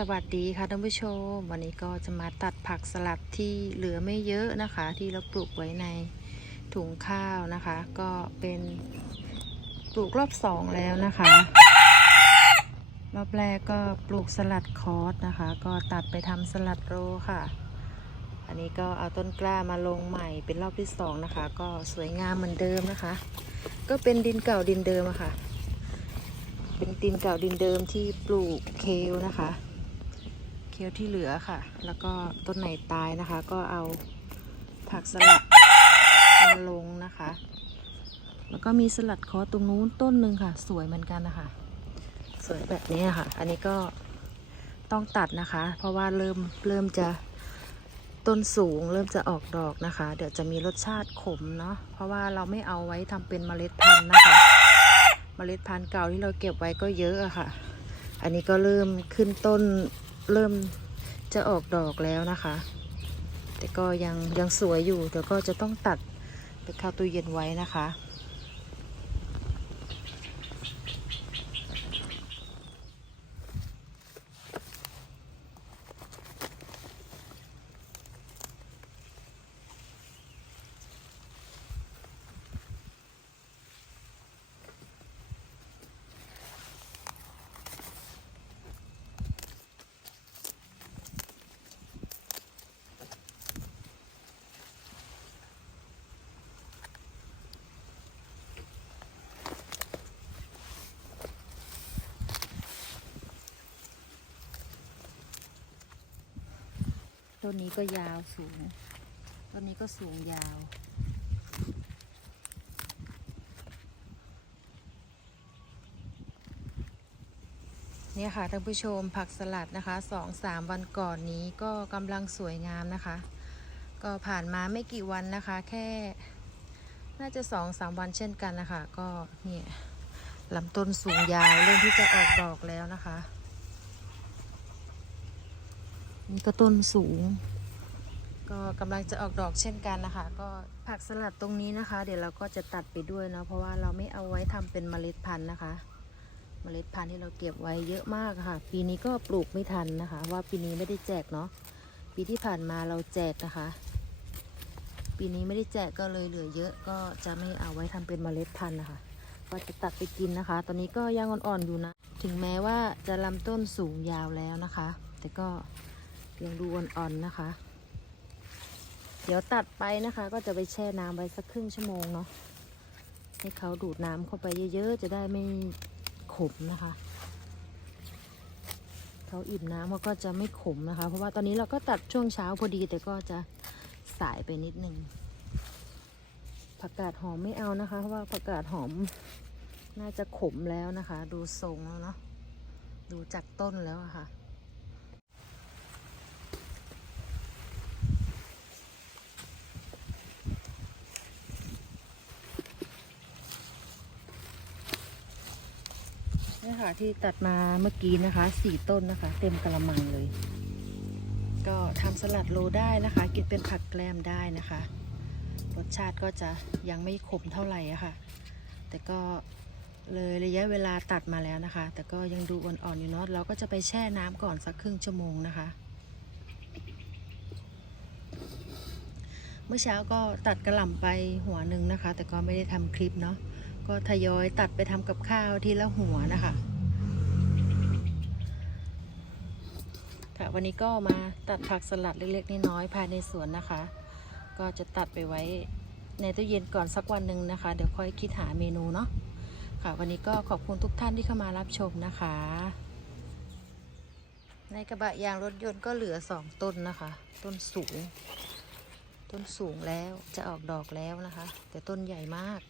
สวัสดีค่ะท่านผู้ชม วันนี้ก็จะมาตัดผักสลัดที่เหลือไม่เยอะนะคะ ที่เราปลูกไว้ในถุงข้าวนะคะ ก็เป็นปลูกรอบสองแล้วนะคะ รอบแรกก็ปลูกสลัดคอสนะคะ ก็ตัดไปทำสลัดโรค่ะ อันนี้ก็เอาต้นกล้ามาลงใหม่เป็นรอบที่สองนะคะ ก็สวยงามเหมือนเดิมนะคะ ก็เป็นดินเก่าดินเดิมอะค่ะ เป็นดินเก่าดินเดิมที่ปลูกเคลนะคะ เคลที่เหลือค่ะ แล้วก็ต้นไหนตายนะคะ ก็เอาผักสลัดมาลงนะคะ แล้วก็มีสลัดคอตรงนู้นต้นหนึ่งค่ะ สวยเหมือนกันนะคะ สวยแบบนี้ค่ะ อันนี้ก็ต้องตัดนะคะ เพราะว่าเริ่มเริ่มจะต้นสูงเริ่มจะออกดอกนะคะ เดี๋ยวจะมีรสชาติขมเนาะเพราะว่าเราไม่เอาไว้ทำเป็นเมล็ดพันธุ์นะคะ เมล็ดพันธุ์เก่าที่เราเก็บไว้ก็เยอะอะค่ะ อันนี้ก็เริ่มขึ้นต้น เริ่มจะออกดอกแล้วนะคะ แต่ก็ยังยังสวยอยู่เดี๋ยวก็จะต้องตัดไปเข้าตู้เย็นไว้นะคะ ต้นนี้ก็ยาวสูง ต้นนี้ก็สูงยาว เนี่ยค่ะท่านผู้ชมผักสลัดนะคะสองสามวันก่อนนี้ก็กำลังสวยงามนะคะ ก็ผ่านมาไม่กี่วันนะคะ แค่น่าจะสองสามวันเช่นกันนะคะ ก็เนี่ยลำต้นสูงยาวเริ่มที่จะออกดอกแล้วนะคะ นี่ก็ต้นสูง ก็กำลังจะออกดอกเช่นกันนะคะ ก็ผักสลัดตรงนี้นะคะ เดี๋ยวเราก็จะตัดไปด้วยเนาะเพราะว่าเราไม่เอาไว้ทำเป็นเมล็ดพันธุ์นะคะ เมล็ดพันธุ์ที่เราเก็บไว้เยอะมากค่ะ ปีนี้ก็ปลูกไม่ทันนะคะ ว่าปีนี้ไม่ได้แจกเนาะปีที่ผ่านมาเราแจกนะคะ ปีนี้ไม่ได้แจกก็เลยเหลือเยอะก็จะไม่เอาไว้ทำเป็นเมล็ดพันธุ์นะคะ ก็จะตัดไปกินนะคะ ตอนนี้ก็ยังอ่อนๆอยู่นะ ถึงแม้ว่าจะลำต้นสูงยาวแล้วนะคะ แต่ก็ ยังดูอ่อนๆนะคะ เดี๋ยวตัดไปนะคะ ก็จะไปแช่น้ำไว้สักครึ่งชั่วโมงเนาะให้เขาดูดน้ำเข้าไปเยอะๆ จะได้ไม่ขมนะคะเขาอิ่มน้ำเขาก็จะไม่ขมนะคะ เพราะว่าตอนนี้เราก็ตัดช่วงเช้าพอดีแต่ก็จะสายไปนิดนึง ผักกาดหอมไม่เอานะคะ เพราะว่าผักกาดหอมน่าจะขมแล้วนะคะ ดูทรงแล้วเนาะดูจากต้นแล้วอะค่ะ นี่ค่ะที่ตัดมาเมื่อกี้นะคะสี่ต้นนะคะ เต็มกระมังเลย ก็ทำสลัดโลได้นะคะ กินเป็นผักแกล้มได้นะคะ รสชาติก็จะยังไม่ขมเท่าไหร่อะค่ะ แต่ก็เลยระยะเวลาตัดมาแล้วนะคะ แต่ก็ยังดูอ่อนๆอยู่เนาะเราก็จะไปแช่น้ำก่อนสักครึ่งชั่วโมงนะคะ เมื่อเช้าก็ตัดกระหล่ำไปหัวหนึ่งนะคะ แต่ก็ไม่ได้ทำคลิปเนาะ ก็ทยอยตัดไปทำกับข้าวทีละหัวนะคะค่ะวันนี้ก็มาตัดผักสลัดเล็กๆน้อยๆภายในสวนนะคะ ก็จะตัดไปไว้ในตู้เย็นก่อนสักวันหนึ่งนะคะ เดี๋ยวค่อยคิดหาเมนูเนาะค่ะ วันนี้ก็ขอบคุณทุกท่านที่เข้ามารับชมนะคะ ในกระบะยางรถยนต์ก็เหลือสองต้นนะคะ ต้นสูง ต้นสูงแล้วจะออกดอกแล้วนะคะ แต่ต้นใหญ่มาก